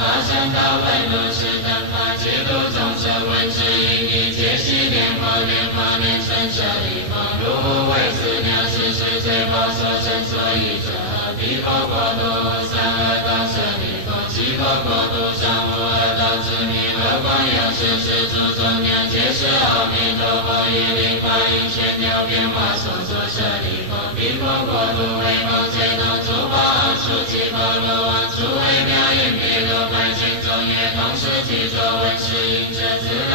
发生到本路是等法，解度众生闻之因一切系列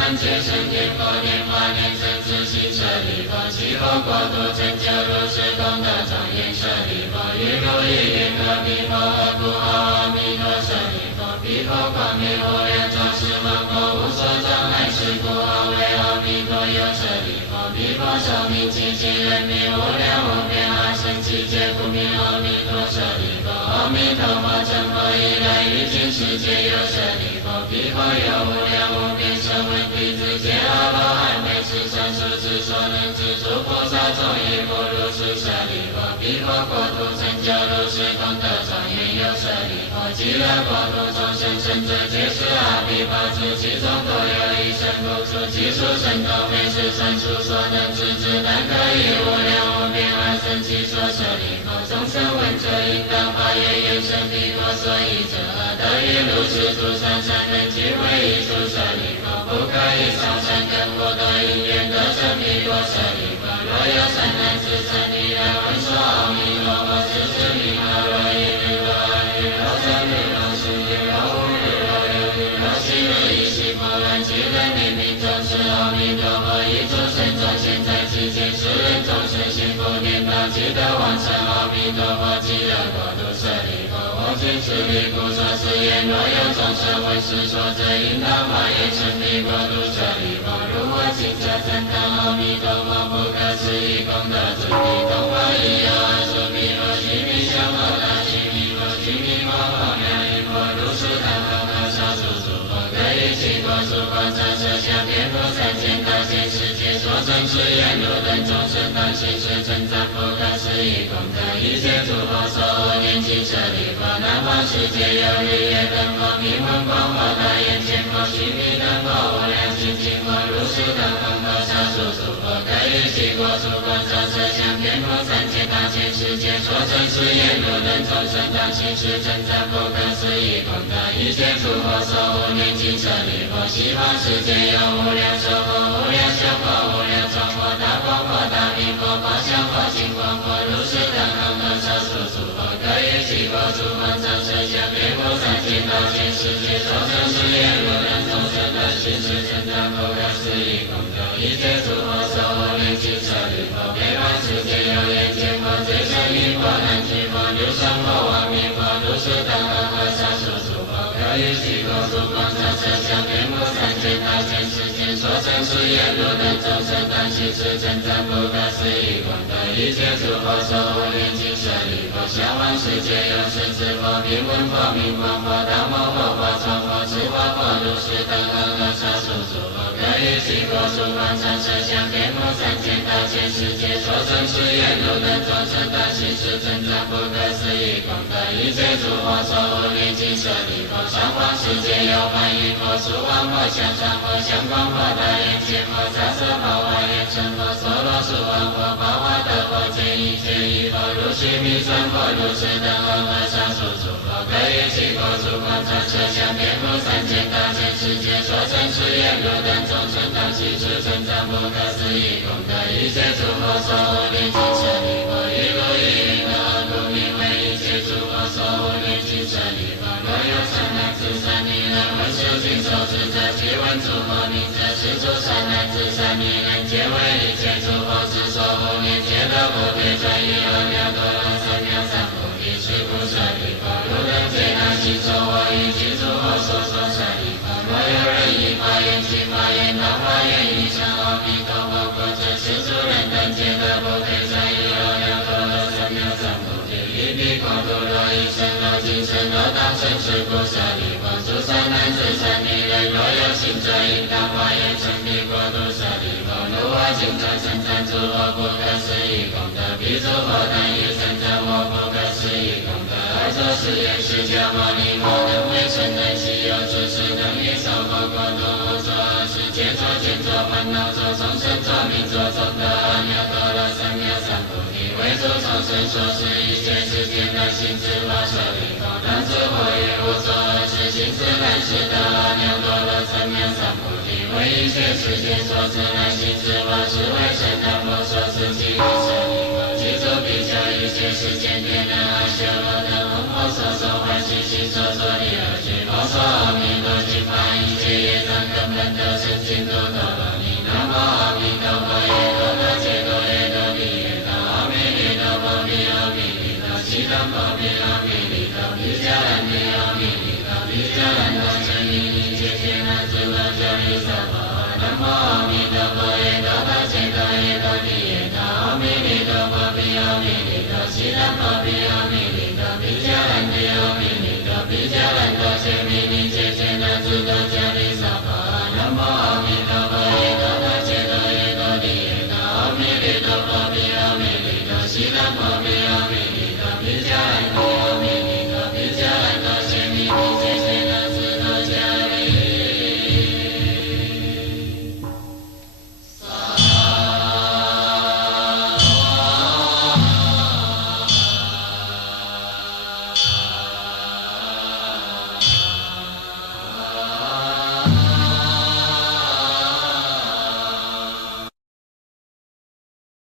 满至圣天佛念法念僧自心舍利弗，其佛国土成就如是功德庄严舍利弗，于如意云何彼佛何故阿弥陀舍利弗，彼佛光明无量照十方佛无所障碍是故号为阿弥陀有舍利弗，彼佛寿命极其人民无量无边阿僧祇劫不灭阿弥陀舍利弗，阿弥陀佛成佛以来于今世界有舍利弗，彼佛有无量无边声闻弟子皆阿罗汉为是善术之所能知诸菩萨众亦复如是舍利弗，彼佛国土成就如是功德庄严有舍利弗，极乐国土众生生者皆是阿毗跋族，其中多有一生不出其数神通为是善术所能知之，但可以无量无边阿僧祇所舍利弗，众生闻者应当发愿愿生彼国所依者，得于如是诸善善根具慧一处舍利弗，不可以少善根不得因缘得生彼国舍利弗，若有善男子善女人闻说阿弥陀佛是之名号，若一日若二日若三日若四日若五日若六日若七日以悉佛愿其人临命终时，阿弥陀佛以诸神众现在其间，世人众生幸福颠倒，即得往生阿弥陀佛极乐国土舍利弗，我今此地故说是言，若有众生闻是说者，应当发愿生彼国土舍利弗，如我今者赞叹阿弥陀佛不可思议功德之地，东方已有阿弥陀须弥相佛大须弥佛须弥摩诃妙音佛，如是等佛和少数诸佛，各于其国诸国长舌相遍覆三千大千世界，所证之言如等众生当行是称赞不可思议功德，一切诸佛所护念经舍利弗，南方世界有日月灯佛、明文光佛、大眼见佛、须弥灯佛、无量精进佛，如是等佛和少数诸佛，各于其国诸国长舌相遍覆三千大千世界，所证之言如等众生当行是称赞不可思议功德，一切诸佛所护念经舍利弗，西方世界有无量寿佛、无量香佛、无量庄佛、大光佛、大明佛、宝相佛、金光佛，如是等佛和少数诸佛，各于其国诸国长舌相遍覆三千大千世界，所证之言如等众生当行是称赞不可思议功德，一切诸佛所护念经舍利弗，北方世界有眼见佛、最胜音佛、南俱佛、六胜佛、王明佛，如是等佛和少数诸佛，各于其国诸国长舌相遍覆三千大千世界，所证之言如等众生当行是称赞不可思议功德，一切诸佛所护念经舍利弗，下方世界有十字佛、明文佛、明光佛、大摩佛、宝幢佛、智华佛，如是等佛和少数诸佛，各于其国诸国长舌相遍覆三千大千世界，所证之言如等众生当行是称赞不可思议功德，一切诸佛所护念经舍利弗，上方世界有梵音佛、苏王佛、香常佛、香光佛、大眼见佛、杂色佛、华严成佛、娑罗树王佛、宝华德佛、见一见一佛、如须弥尊佛，如是等佛和少数诸佛，各于其国诸国长舌相遍覆三千大千世界，所证之言如等众生当行是称赞不可思议功德，一切诸佛所护念经舍利弗，于如意云何故名为一切诸佛所护念经舍利弗，若有善男子善女人闻是经受持者，即闻诸佛名者，是诸善男子善女人皆为一切诸佛之所护念，皆得不退转于阿耨多罗三藐三菩提，是故舍利弗，如等皆当信受我于其诸佛所说舍利弗，若有人以发愿去发愿当发愿于成阿弥陀佛国者，是诸人等皆得不退转于阿耨多罗三藐三菩提，于彼国土若一生若今生若当生，是故舍利弗，诸善男子善女人若有信者，应当发愿成彼国土舍利弗，如我今者称赞诸佛不可思议功德，彼诸佛当以称赞我不可思议功德，而作是言释迦牟尼佛能为成能悉有之事，能于受佛国土无作恶事，皆作见作烦恼作众生作命作总得阿耨多罗三藐三菩提，为诸众生所示一切世间的行之法舍利弗，当知我于无作恶事行之难是得阿耨多罗三藐三菩提，为一切世间所知难行之法，是为神难佛所知其力舍利弗，其诸比丘一切世间天人阿修罗等闻佛所说欢喜心所